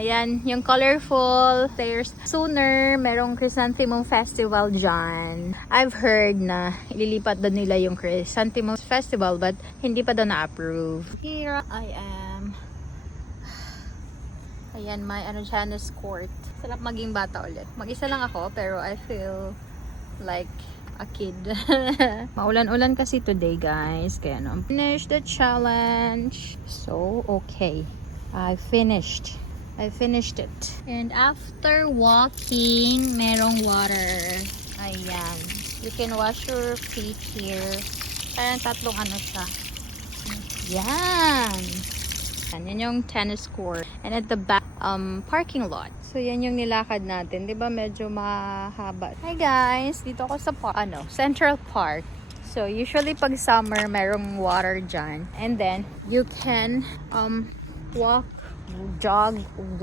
Ayan, yung colorful players. Sooner, merong Chrysanthemum Festival dyan. I've heard na ililipat daw nila yung Chrysanthemum Festival but hindi pa daw na-approve. Here I am. Ayan, may Janus Court. Sarap maging bata ulit. Mag-isa lang ako pero I feel like a kid. Maulan-ulan kasi today, guys. Kaya no, finish the challenge. So, okay. I finished it. And after walking, merong water. Ayan. You can wash your feet here. Parang tatlong ano siya. Yan. Yan yung tennis court. And at the back, parking lot. So, yan yung nilakad natin. Diba medyo mahaba? Hi guys! Dito ako sa Central Park. So, usually pag summer, merong water dyan. And then, you can walk, jog, run.